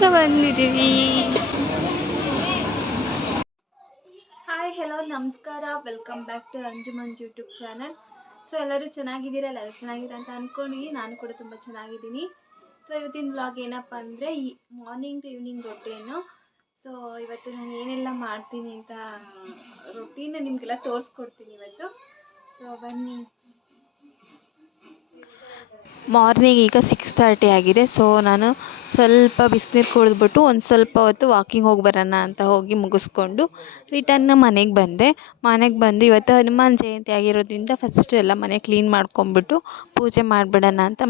ಬೇಗ ಬಂದಿದ್ದೀವಿ. Hi hello ನಮಸ್ಕಾರ. Welcome back to Anju Manju YouTube channel so ಎಲ್ಲರೂ ಚೆನ್ನಾಗಿದ್ದೀರಾ? ಎಲ್ಲರೂ ಚೆನ್ನಾಗಿರ ಅಂತ ಅಂದ್ಕೊಂಡಿದ್ದೀನಿ ನಾನು ಕೂಡ ತುಂಬ ಚೆನ್ನಾಗಿದ್ದೀನಿ. ಸೊ ಇವತ್ತಿನ ವ್ಲಾಗ್ ಏನಪ್ಪ ಅಂದರೆ ಈ morning to evening routine so ಇವತ್ತು ನಾನು ಏನೆಲ್ಲ ಮಾಡ್ತೀನಿ ಅಂತ ರೊಟೀನ ನಿಮಗೆಲ್ಲ ತೋರಿಸ್ಕೊಡ್ತೀನಿ ಇವತ್ತು. ಸೊ ಬನ್ನಿ. ಮಾರ್ನಿಂಗ್ ಈಗ ಸಿಕ್ಸ್ ತರ್ಟಿ ಆಗಿದೆ. ಸೊ ನಾನು ಸ್ವಲ್ಪ ಬಿಸಿನೀರು ಕುಡಿದ್ಬಿಟ್ಟು ಒಂದು ಸ್ವಲ್ಪ ಹೊತ್ತು ವಾಕಿಂಗ್ ಹೋಗಿ ಬರೋಣ ಅಂತ ಹೋಗಿ ಮುಗಿಸ್ಕೊಂಡು ರಿಟರ್ನ್ ಮನೆಗೆ ಬಂದೆ. ಮನೆಗೆ ಬಂದು ಇವತ್ತು ಹನುಮಾನ್ ಜಯಂತಿ ಆಗಿರೋದ್ರಿಂದ ಫಸ್ಟ್ ಎಲ್ಲ ಮನೆ ಕ್ಲೀನ್ ಮಾಡ್ಕೊಂಬಿಟ್ಟು ಪೂಜೆ ಮಾಡಿಬಿಡೋಣ ಅಂತ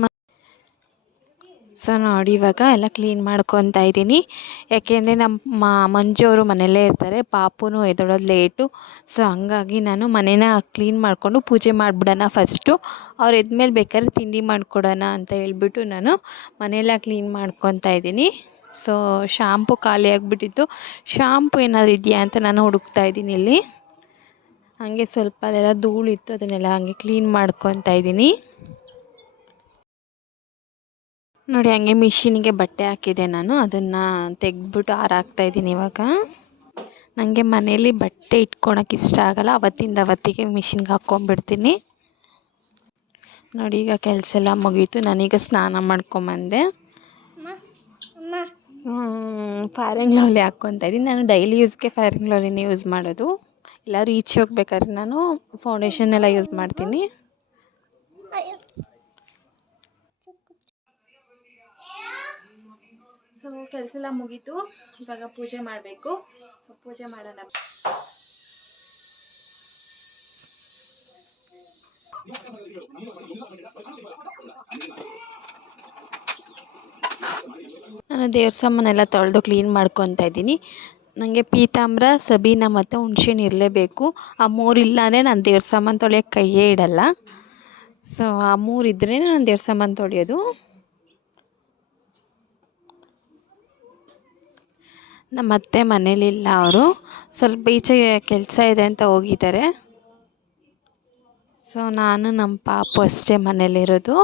ಸೊ ನೋಡಿ ಇವಾಗ ಎಲ್ಲ ಕ್ಲೀನ್ ಮಾಡ್ಕೊತಾ ಇದ್ದೀನಿ. ಯಾಕೆಂದರೆ ನಮ್ಮ ಮಂಜು ಅವರು ಮನೆಯಲ್ಲೇ ಇರ್ತಾರೆ, ಪಾಪುನು ಎದ್ದೊಳೋದು ಲೇಟು. ಸೊ ಹಂಗಾಗಿ ನಾನು ಮನೇನ ಕ್ಲೀನ್ ಮಾಡಿಕೊಂಡು ಪೂಜೆ ಮಾಡಿಬಿಡೋಣ ಫಸ್ಟು ಅವ್ರು ಎದ್ಮೇಲೆ ಬೇಕಾದ್ರೆ ತಿಂಡಿ ಮಾಡಿಕೊಡೋಣ ಅಂತ ಹೇಳ್ಬಿಟ್ಟು ನಾನು ಮನೆಯೆಲ್ಲ ಕ್ಲೀನ್ ಮಾಡ್ಕೊತಾ ಇದ್ದೀನಿ. ಸೊ ಶಾಂಪು ಖಾಲಿ ಆಗಿಬಿಟ್ಟಿತ್ತು. ಶಾಂಪು ಏನಾದರೂ ಇದೆಯಾ ಅಂತ ನಾನು ಹುಡುಕ್ತಾ ಇದ್ದೀನಿ ಇಲ್ಲಿ. ಹಾಗೆ ಸ್ವಲ್ಪ ಅದೆಲ್ಲ ಧೂಳಿತ್ತು, ಅದನ್ನೆಲ್ಲ ಹಾಗೆ ಕ್ಲೀನ್ ಮಾಡ್ಕೊತಾ ಇದ್ದೀನಿ. ನೋಡಿ, ಹಂಗೆ ಮಿಷಿನಿಗೆ ಬಟ್ಟೆ ಹಾಕಿದೆ ನಾನು. ಅದನ್ನು ತೆಗೆದ್ಬಿಟ್ಟು ಹಾರಾಕ್ತಾ ಇದ್ದೀನಿ ಇವಾಗ. ನನಗೆ ಮನೇಲಿ ಬಟ್ಟೆ ಇಟ್ಕೊಳಕ್ಕೆ ಇಷ್ಟ ಆಗಲ್ಲ. ಅವತ್ತಿಂದ ಅವತ್ತಿಗೆ ಮಿಷಿನ್ಗೆ ಹಾಕ್ಕೊಂಬಿಡ್ತೀನಿ ನೋಡಿ, ಈಗ ಕೆಲಸ ಎಲ್ಲ ಮುಗೀತು. ನಾನೀಗ ಸ್ನಾನ ಮಾಡ್ಕೊಂಬಂದೆ. ಫಾರಿಂಗ್ ಲವ್ಲಿ ಹಾಕ್ಕೊತಾ ಇದ್ದೀನಿ. ನಾನು ಡೈಲಿ ಯೂಸ್ಗೆ ಫಾರಿಂಗ್ ಲವ್ಲಿನೇ ಯೂಸ್ ಮಾಡೋದು. ಇಲ್ಲ ರೀಚ್ ಹೋಗ್ಬೇಕಾದ್ರೆ ನಾನು ಫೌಂಡೇಶನ್ ಎಲ್ಲ ಯೂಸ್ ಮಾಡ್ತೀನಿ. ಸೊ ಕೆಲಸ ಎಲ್ಲ ಮುಗೀತು. ಇವಾಗ ಪೂಜೆ ಮಾಡಬೇಕು. ಸೊ ಪೂಜೆ ಮಾಡೋಣ. ನಾನು ದೇವ್ರ ಸಾಮಾನೆಲ್ಲ ತೊಳೆದು ಕ್ಲೀನ್ ಮಾಡ್ಕೊತಾ ಇದ್ದೀನಿ. ನನಗೆ ಪೀತಾಮ್ರ ಸಬೀನ ಮತ್ತು ಹುಣ್ಸೆಹಣ್ಣು ಇರಲೇಬೇಕು. ಆ ಮೂರು ಇಲ್ಲ ಅಂದರೆ ನಾನು ದೇವ್ರ ಸಾಮಾನು ತೊಳೆಯೋಕ್ಕೆ ಕೈಯೇ ಇಡಲ್ಲ. ಸೊ ಆ ಮೂರು ಇದ್ರೇ ನಾನು ದೇವ್ರ ಸಾಮಾನು ತೊಳೆಯೋದು. ನಮ್ಮ ಅತ್ತೆ ಮನೇಲಿಲ್ಲ ಅವರು. ಸ್ವಲ್ಪ ಈಚೆಗೆ ಕೆಲಸ ಇದೆ ಅಂತ ಹೋಗಿದ್ದಾರೆ. ಸೊ ನಾನು ನಮ್ಮ ಪಾಪು ಅಷ್ಟೇ ಮನೇಲಿರೋದು.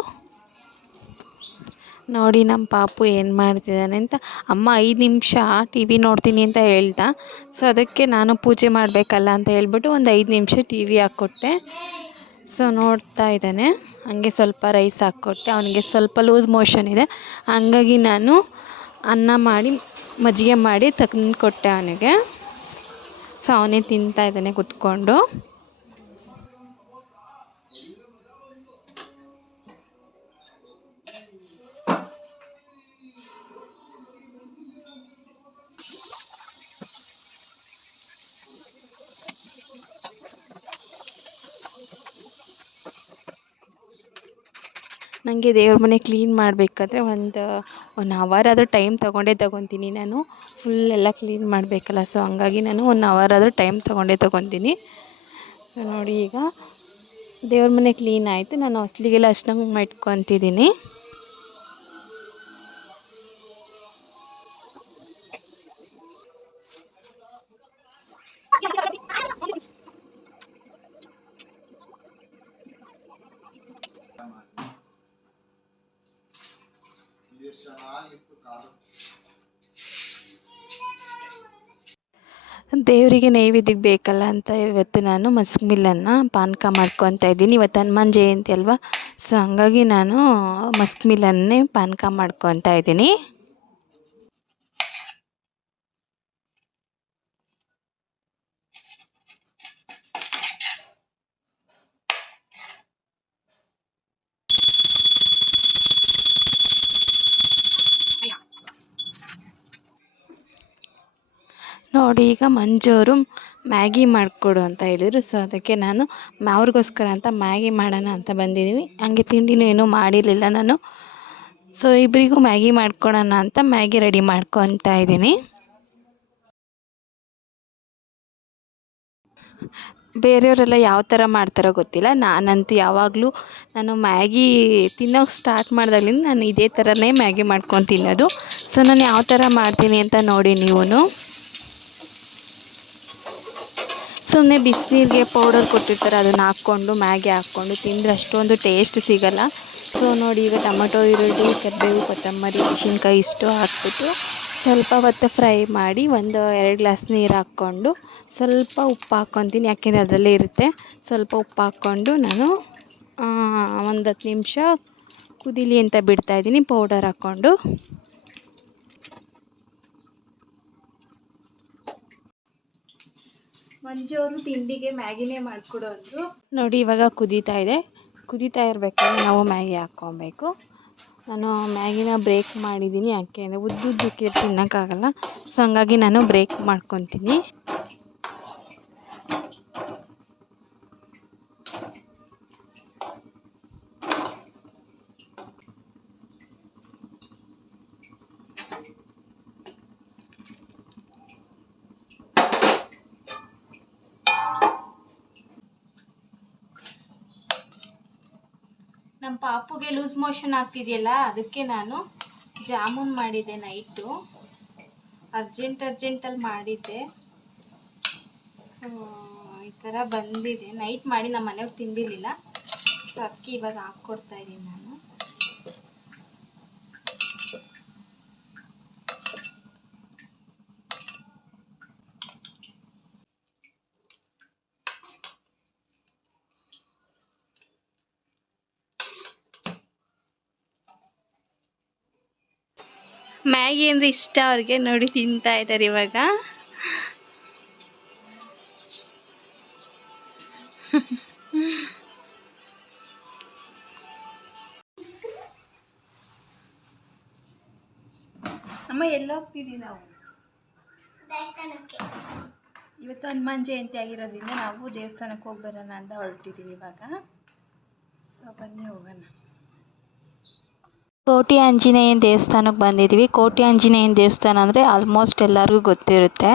ನೋಡಿ ನಮ್ಮ ಪಾಪು ಏನು ಮಾಡ್ತಿದ್ದಾನೆ ಅಂತ. ಅಮ್ಮ, ಐದು ನಿಮಿಷ ಟಿ ವಿ ನೋಡ್ತೀನಿ ಅಂತ ಹೇಳ್ದ ಸೊ ಅದಕ್ಕೆ ನಾನು ಪೂಜೆ ಮಾಡಬೇಕಲ್ಲ ಅಂತ ಹೇಳ್ಬಿಟ್ಟು ಒಂದು ಐದು ನಿಮಿಷ ಟಿ ವಿ ಹಾಕ್ಕೊಟ್ಟೆ. ಸೊ ನೋಡ್ತಾ ಇದ್ದಾನೆ. ಹಂಗೆ ಸ್ವಲ್ಪ ರೈಸ್ ಹಾಕ್ಕೊಟ್ಟೆ. ಅವನಿಗೆ ಸ್ವಲ್ಪ ಲೂಸ್ ಮೋಷನ್ ಇದೆ. ಹಂಗಾಗಿ ನಾನು ಅನ್ನ ಮಾಡಿ ಮಜ್ಜಿಗೆ ಮಾಡಿ ತಂದು ಕೊಟ್ಟೆ ಅವನಿಗೆ. ಸೊ ಅವನೇ ತಿಂತಾ ಇದ್ದಾನೆ ಕುತ್ಕೊಂಡು. ನನಗೆ ದೇವ್ರ ಮನೆ ಕ್ಲೀನ್ ಮಾಡಬೇಕಾದ್ರೆ ಒಂದು ಒನ್ ಅವರ್ ಆದರೂ ಟೈಮ್ ತೊಗೊಂಡೇ ತೊಗೊತೀನಿ ನಾನು. ಫುಲ್ ಎಲ್ಲ ಕ್ಲೀನ್ ಮಾಡಬೇಕಲ್ಲ ಸೊ ಹಂಗಾಗಿ ನಾನು ಒನ್ ಅವರ್ ಆದರೂ ಟೈಮ್ ತೊಗೊಂಡೇ ತೊಗೊತೀನಿ. ಸೊ ನೋಡಿ ಈಗ, ದೇವ್ರ ಮನೆ ಕ್ಲೀನ್ ಆಯಿತು. ನಾನು ಹೊಸ್ಲಿಗೆಲ್ಲ ಅಷ್ಟಂಗೆ ಕುಂಕುಮ ದೇವರಿಗೆ ನೈವೇದ್ಯಕ್ಕೆ ಬೇಕಲ್ಲ ಅಂತ ಇವತ್ತು ನಾನು ಮಸ್ಕ್ ಮಿಲ್ಲನ್ನು ಪಾನಕ ಮಾಡ್ಕೊತಾ ಇದ್ದೀನಿ. ಇವತ್ತು ಹನುಮಾನ್ ಜಯಂತಿ ಅಲ್ವಾ? ಸೊ ಹಂಗಾಗಿ ನಾನು ಮಸ್ಕ್ ಮಿಲನ್ನೇ ಪಾನಕ ಮಾಡ್ಕೊತಾ ಇದ್ದೀನಿ. ನೋಡಿ, ಈಗ ಮಂಜು ಮ್ಯಾಗಿ ಮಾಡಿಕೊಡು ಅಂತ ಹೇಳಿದರು. ಸೊ ಅದಕ್ಕೆ ನಾನು ಅವ್ರಿಗೋಸ್ಕರ ಅಂತ ಮ್ಯಾಗಿ ಮಾಡೋಣ ಅಂತ ಬಂದಿದ್ದೀನಿ. ಹಂಗೆ ತಿಂಡಿನೂ ಏನೂ ಮಾಡಿರಲಿಲ್ಲ ನಾನು. ಸೊ ಇಬ್ಬರಿಗೂ ಮ್ಯಾಗಿ ಮಾಡ್ಕೊಳೋಣ ಅಂತ ಮ್ಯಾಗಿ ರೆಡಿ ಮಾಡ್ಕೊತಾ ಇದ್ದೀನಿ. ಬೇರೆಯವರೆಲ್ಲ ಯಾವ ಥರ ಮಾಡ್ತಾರೋ ಗೊತ್ತಿಲ್ಲ. ನಾನಂತೂ ಯಾವಾಗಲೂ ನಾನು ಮ್ಯಾಗಿ ತಿನ್ನೋಕೆ ಸ್ಟಾರ್ಟ್ ಮಾಡಿದಾಗ್ಲಿಂದ ನಾನು ಇದೇ ಥರನೇ ಮ್ಯಾಗಿ ಮಾಡ್ಕೊಂಡು ತಿನ್ನೋದು. ಸೊ ನಾನು ಯಾವ ಥರ ಮಾಡ್ತೀನಿ ಅಂತ ನೋಡಿ ನೀವು ಸೊ ಸುಮ್ಮನೆ ಬಿಸಿನೀರಿಗೆ ಪೌಡರ್ ಕೊಟ್ಟಿರ್ತಾರೆ, ಅದನ್ನು ಹಾಕ್ಕೊಂಡು, ಮ್ಯಾಗಿ ಹಾಕ್ಕೊಂಡು ತಿಂದರೆ ಅಷ್ಟೊಂದು ಟೇಸ್ಟ್ ಸಿಗಲ್ಲ. ಸೊ ನೋಡಿ, ಈಗ ಟೊಮೊಟೊ, ಈರುಳ್ಳಿ, ಕರಿಬೇವು, ಕೊತ್ತಂಬರಿ, ಮೆಣಸಿನ್ಕಾಯಿ ಇಷ್ಟು ಹಾಕ್ಬಿಟ್ಟು ಸ್ವಲ್ಪ ಹೊತ್ತು ಫ್ರೈ ಮಾಡಿ ಒಂದು ಎರಡು ಗ್ಲಾಸ್ ನೀರು ಹಾಕ್ಕೊಂಡು ಸ್ವಲ್ಪ ಉಪ್ಪು ಹಾಕ್ಕೊತೀನಿ, ಯಾಕೆಂದರೆ ಅದರಲ್ಲೇ ಇರುತ್ತೆ. ಸ್ವಲ್ಪ ಉಪ್ಪು ಹಾಕ್ಕೊಂಡು ನಾನು ಒಂದು ಹತ್ತು ನಿಮಿಷ ಕುದೀಲಿ ಅಂತ ಬಿಡ್ತಾಯಿದ್ದೀನಿ ಪೌಡರ್ ಹಾಕ್ಕೊಂಡು. ಮಂಜು ತಿಂಡಿಗೆ ಮ್ಯಾಗಿನೇ ಮಾಡಿಕೊಡು ಅಂದರು. ನೋಡಿ, ಇವಾಗ ಕುದೀತಾ ಇದೆ. ಕುದೀತಾ ಇರಬೇಕಾದ್ರೆ ನಾವು ಮ್ಯಾಗಿ ಹಾಕ್ಕೊಬೇಕು. ನಾನು ಮ್ಯಾಗಿನ ಬ್ರೇಕ್ ಮಾಡಿದ್ದೀನಿ ಯಾಕೆ ಅಂದರೆ ಉದ್ದುದ್ದಕ್ಕೆ ತಿನ್ನೋಕ್ಕಾಗಲ್ಲ. ಸೊ ಹಂಗಾಗಿ ನಾನು ಬ್ರೇಕ್ ಮಾಡ್ಕೊತೀನಿ. ನಮ್ಮ ಪಾಪುಗೆ ಲೂಸ್ ಮೋಷನ್ ಆಗ್ತಿದೆಯಲ್ಲ, ಅದಕ್ಕೆ ನಾನು ಜಾಮೂನ್ ಮಾಡಿದ್ದೆ ನೈಟು. ಅರ್ಜೆಂಟ್ ಅರ್ಜೆಂಟಲ್ಲಿ ಮಾಡಿದ್ದೆ. ಈ ಥರ ಬಂದಿದೆ. ನೈಟ್ ಮಾಡಿ ನಮ್ಮ ಮನೆಯವ್ರು ತಿಂದಿರಲಿಲ್ಲ. ಸೊ ಅದಕ್ಕೆ ಇವಾಗ ಹಾಕ್ಕೊಡ್ತಾ ಇದ್ದೀನಿ ನಾನು. ಮ್ಯಾಗಿ ಅಂದರೆ ಇಷ್ಟ ಅವ್ರಿಗೆ. ನೋಡಿ, ತಿಂತಾ ಇದ್ದಾರೆ ಇವಾಗ. ಅಮ್ಮ ಎಲ್ಲೋಗ್ತಿದ್ದೀವಿ ನಾವು? ಇವತ್ತು ಹನುಮಾನ್ ಜಯಂತಿ ಆಗಿರೋದ್ರಿಂದ ನಾವು ದೇವಸ್ಥಾನಕ್ಕೆ ಹೋಗಿ ಬರೋಣ ಅಂತ ಹೊರಟಿದ್ದೀವಿ ಇವಾಗ. ಸೊ ಬನ್ನಿ, ಹೋಗೋಣ. ಕೋಟಿ ಆಂಜನೇಯನ ದೇವಸ್ಥಾನಕ್ಕೆ ಬಂದಿದ್ದೀವಿ ಕೋಟಿ ಆಂಜನೇಯನ ದೇವಸ್ಥಾನ ಅಂದರೆ ಆಲ್ಮೋಸ್ಟ್ ಎಲ್ಲರಿಗೂ ಗೊತ್ತಿರುತ್ತೆ.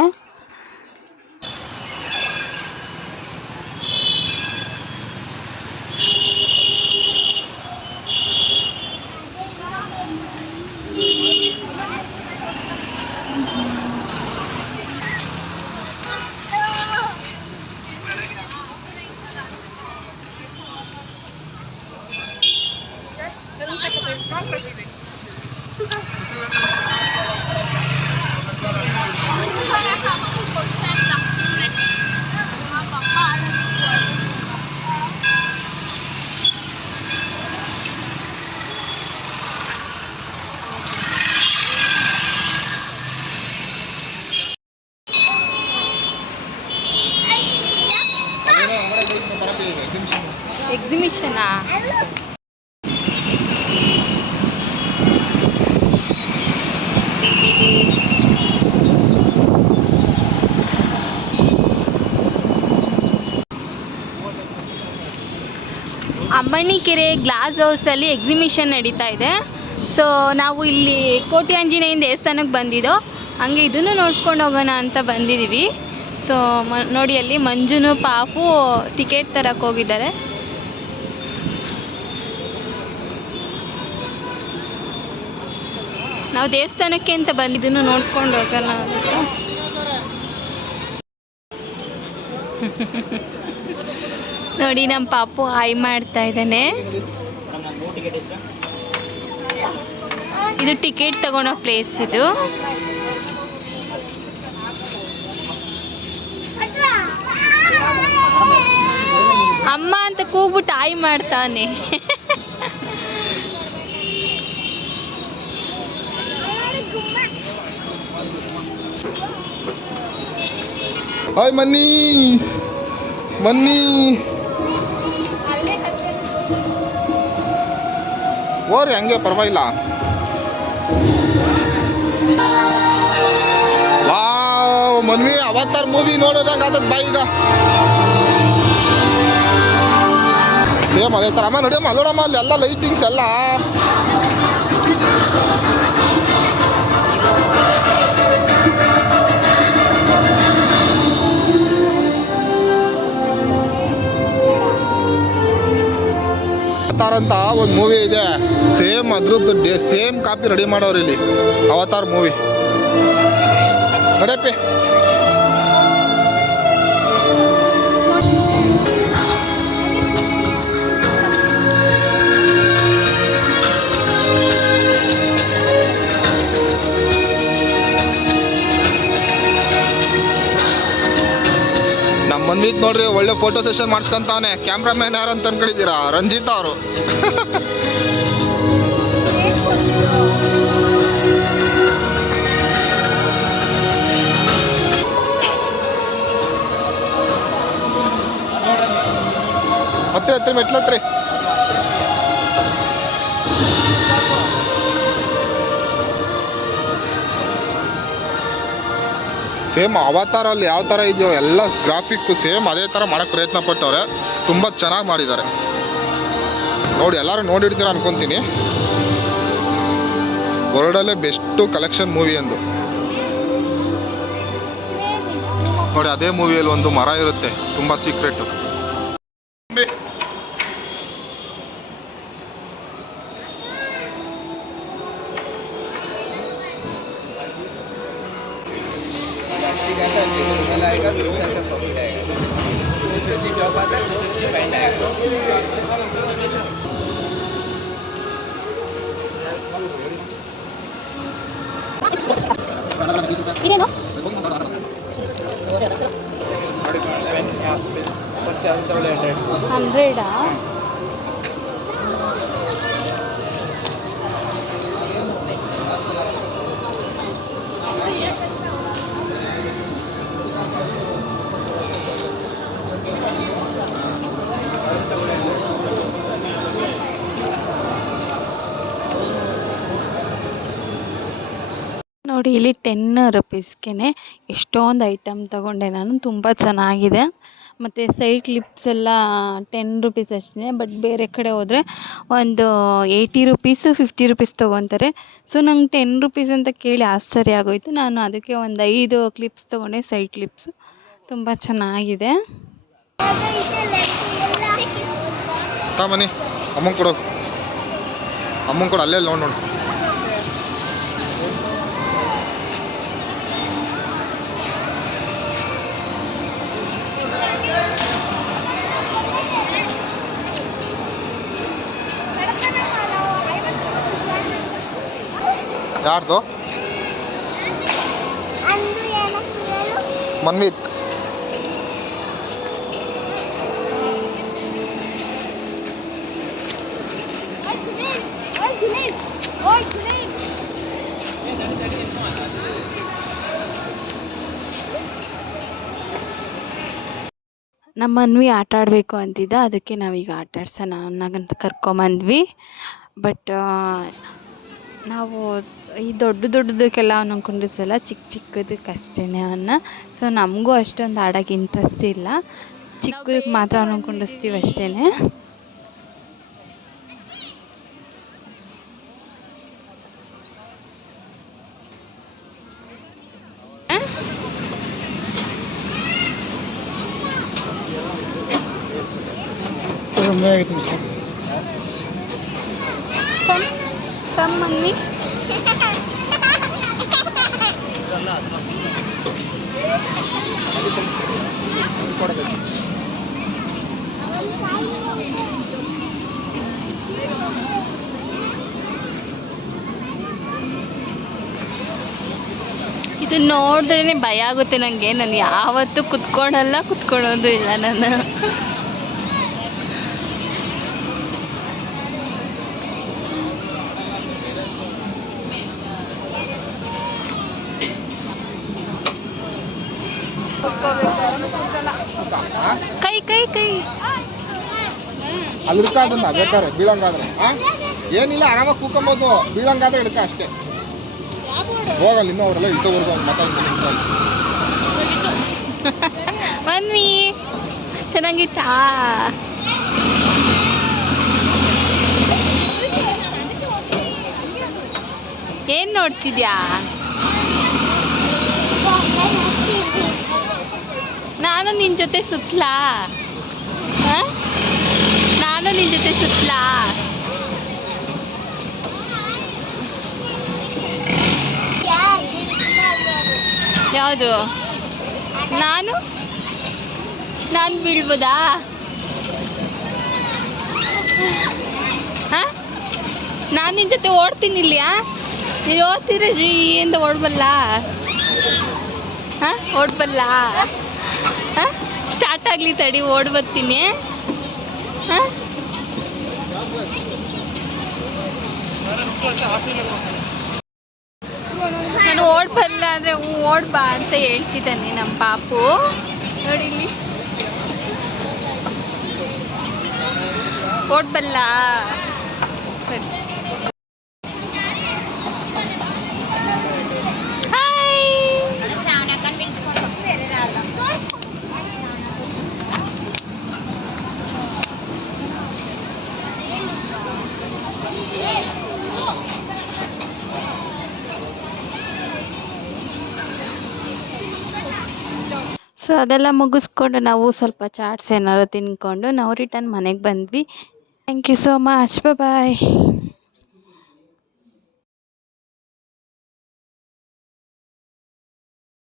ಎಕ್ಸಿಬಿಷನಾ ಅಂಬಣಿಕೆರೆ ಗ್ಲಾಸ್ ಹೌಸಲ್ಲಿ ಎಕ್ಸಿಬಿಷನ್ ನಡೀತಾ ಇದೆ. ಸೊ ನಾವು ಇಲ್ಲಿ ಕೋಟಿ ಆಂಜನೇಯನ ದೇವಸ್ಥಾನಕ್ಕೆ ಬಂದಿದ್ದೋ. ಹಂಗೆ ಇದನ್ನು ನೋಡ್ಕೊಂಡು ಹೋಗೋಣ ಅಂತ ಬಂದಿದ್ದೀವಿ. ಸೊ ನೋಡಿ ಅಲ್ಲಿ ಮಂಜುನು ಪಾಪು ಟಿಕೆಟ್ ತರಕ್ಕೆ ಹೋಗಿದ್ದಾರೆ. ನಾವು ದೇವಸ್ಥಾನಕ್ಕೆ ಅಂತ ಬಂದಿದ್ದನ್ನು ನೋಡ್ಕೊಂಡು ಹೋಗಲ್ಲ ನೋಡಿ ನಮ್ಮ ಪಾಪು ಹಾಯ್ ಮಾಡ್ತಾ ಇದ್ದಾನೆ. ಇದು ಟಿಕೆಟ್ ತಗೊಳೋ ಪ್ಲೇಸ್ ಇದು. ಅಮ್ಮ ಅಂತ ಕೂಗ್ಬಿಟ್ಟು ಆಯ್ ಮಾಡ್ತಾನೆ. ಹಾಯ್ ಮನ್ನಿ. ಮನ್ನಿ. ಓರಿ, ಹಂಗೆ ಪರವಾಗಿಲ್ಲ. ವಾವ್ ಮನ್ವಿ ಅವತ್ತಾರ ಮೂವಿ ನೋಡೋದಂಗ ಆದದ್ ಬಾ ಸೇಮ್ ಅದೇ ಥರ ಅಮ್ಮ ನಡಿಯಮ್ಮ ಅಲ್ಲೋಡಮ್ಮ ಅಲ್ಲಿ ಎಲ್ಲ ಲೈಟಿಂಗ್ಸ್ ಎಲ್ಲ. ಅವತಾರ್ ಅಂತ ಒಂದು ಮೂವಿ ಇದೆ. ಸೇಮ್ ಅದ್ರದ್ದು ಸೇಮ್ ಕಾಪಿ ರೆಡಿ ಮಾಡೋರು ಇಲ್ಲಿ. ಅವತಾರ್ ಮೂವಿ ನಡಿಯಪ್ಪಿ ಮನ್ವಿತ್ ನೋಡ್ರಿ, ಒಳ್ಳೆ ಫೋಟೋ ಸೆಷನ್ ಮಾಡ್ಸ್ಕೊಂತಾನೆ ಕ್ಯಾಮ್ರಾಮ್ಯಾನ್ ಯಾರು ಅಂತ ಅನ್ಕೊಂಡಿದ್ದೀರಾ? ರಂಜಿತ್ ಅವರು. ಹತ್ತಿರ ಹತ್ತಿರ ಮೆಟ್ಲತ್ರಿ ಸೇಮ್ ಅವತಾರಲ್ಲಿ ಯಾವ ಥರ ಇದೆಯೋ ಎಲ್ಲ ಗ್ರಾಫಿಕ್ ಸೇಮ್ ಅದೇ ಥರ ಮಾಡೋಕ್ಕೆ ಪ್ರಯತ್ನ ಪಟ್ಟವ್ರೆ. ತುಂಬ ಚೆನ್ನಾಗಿ ಮಾಡಿದ್ದಾರೆ. ನೋಡಿ, ಎಲ್ಲರೂ ನೋಡಿರ್ತೀರ ಅನ್ಕೊತೀನಿ. ವರ್ಲ್ಡಲ್ಲೇ ಬೆಸ್ಟು ಕಲೆಕ್ಷನ್ ಮೂವಿ ಎಂದು ನೋಡಿ, ಅದೇ ಮೂವಿಯಲ್ಲಿ ಒಂದು ಮರ ಇರುತ್ತೆ. ತುಂಬ ಸೀಕ್ರೆಟು प्लास्टिक आता है टेबल वाला आएगा दो साइड का प्रॉफिट आएगा टू फिफ्टी ड्रॉप आता है टू फिफ्टी फाइन आएगा ಇದೇನು ऊपर से आउट हंड्रेड ಹಂಡ್ರೆಡಾ ನೋಡಿ ಇಲ್ಲಿ ಟೆನ್ ರುಪೀಸ್ಗೆ ಎಷ್ಟೊಂದು ಐಟಮ್ ತಗೊಂಡೆ ನಾನು, ತುಂಬ ಚೆನ್ನಾಗಿದೆ. ಮತ್ತು ಸೈಡ್ ಕ್ಲಿಪ್ಸ್ ಎಲ್ಲ ಟೆನ್ ರುಪೀಸ್ ಅಷ್ಟೇ ಬಟ್ ಬೇರೆ ಕಡೆ ಹೋದರೆ ಒಂದು ಏಯ್ಟಿ ರುಪೀಸು ಫಿಫ್ಟಿ ರುಪೀಸ್ ತೊಗೊತಾರೆ. ಸೊ ನಂಗೆ ಟೆನ್ ರುಪೀಸ್ ಅಂತ ಕೇಳಿ ಆಶ್ಚರ್ಯ ಆಗೋಯಿತು. ನಾನು ಅದಕ್ಕೆ ಒಂದು ಐದು ಕ್ಲಿಪ್ಸ್ ತೊಗೊಂಡೆ ಸೈಡ್ ಕ್ಲಿಪ್ಸು ತುಂಬ ಚೆನ್ನಾಗಿದೆ. ಅಮ್ಮನ ಕೊಡು. ಅಮ್ಮನ ಕೊಡು ಅಲ್ಲೇ ನೋಡಿ. ಯಾರ್ದು? ಮನ್ವಿತ್. ನಮ್ಮ ಅನ್ವಿ ಆಟ ಆಡಬೇಕು ಅಂತಿದ್ದ ಅದಕ್ಕೆ ನಾವೀಗ ಆಟ ಆಡ್ಸೋಣ ಅನ್ನಗಂತ ಕರ್ಕೊಂಬಂದ್ವಿ. ಬಟ್ ನಾವು ಈ ದೊಡ್ಡ ದೊಡ್ಡದಕ್ಕೆಲ್ಲ ಅವ್ನು ಕುಂಡಿಸಲ್ಲ ಚಿಕ್ಕ ಚಿಕ್ಕದಕ್ಕೆ ಅಷ್ಟೇ ಅವನ್ನ ಸೊ ನಮಗೂ ಅಷ್ಟೊಂದು ಆಡೋಕ್ಕೆ ಇಂಟ್ರೆಸ್ಟ್ ಇಲ್ಲ. ಚಿಕ್ಕದಕ್ಕೆ ಮಾತ್ರ ಅವ್ನ ಕುಂಡಿಸ್ತೀವಿ ಅಷ್ಟೇ ಮಮ್ಮಿ ಇದು ನೋಡಿದ್ರೇ ಭಯ ಆಗುತ್ತೆ ನನಗೆ ನಾನು ಯಾವತ್ತೂ ಕುತ್ಕೊಳಲ್ಲ ಕುತ್ಕೊಳ್ಳೋದು ಇಲ್ಲ ನಾನು. ಕೈ ಕೈ ಕೈ. ಅಲ್ಲಿರ್ಕಾದನ್ನ ಬೇಕಾದ್ರೆ ಬೀಳಂಗಾದ್ರೆ? ಏನಿಲ್ಲ ಆರಾಮಾಗಿ ಕೂಕೊಂಬೋದು ಬೀಳಂಗಾದ್ರೆ ಹಿಡ್ಕ ಅಷ್ಟೇ. ಹೋಗಲ್ಲ ಇನ್ನೂ ಅವರೆಲ್ಲ ಇಸೋವರೆಗೂ ಮಾತಾಡ್ಸ್ಕೊಂಡು ಮಮ್ಮಿ ಚೆನ್ನಾಗಿತ್ತಾ? ಏನ್ ನೋಡ್ತಿದ್ಯಾ? ನಾನು ನಿನ್ನ ಜೊತೆ ಸುತ್ತಲಾ? ನಾನು ನಿನ್ನ ಜೊತೆ ಸುತ್ತಲಾ ಯಾವುದು? ನಾನು? ನಾನು ಬೀಳ್ಬೋದಾ? ಹಾಂ? ನಾನು ನಿನ್ನ ಜೊತೆ ಓಡ್ತೀನಿ ಇಲ್ಲಿಯಾ ನೀವು ಓದ್ತೀರ ಜೀ ಎಂದು ಓಡ್ಬಲ್ಲ? ಹಾಂ? ಓಡ್ಬಲ್ಲ? ಹಾಂ? ಸ್ಟಾರ್ಟ್ ಆಗಲಿ ತಡಿ, ಓಡ್ ಬರ್ತೀನಿ. ನಾನು ಓಡ್ ಬರಲ್ಲ ಅಂದರೆ ಓಡ್ ಬಾ ಅಂತ ಹೇಳ್ತಿದ್ದಾನೆ ನಮ್ಮ ಪಾಪು. ನೋಡಿ ಓಡ್ ಬಲ್ಲ ಸರಿ ಹಾಯ್ ಸೊ ಅದೆಲ್ಲ ಮುಗಿಸ್ಕೊಂಡು ನಾವು ಸ್ವಲ್ಪ ಚಾಟ್ಸ್ ಏನಾದ್ರು ತಿನ್ಕೊಂಡು ನಾವು ರಿಟರ್ನ್ ಮನೆಗೆ ಬಂದ್ವಿ. Thank you so much bye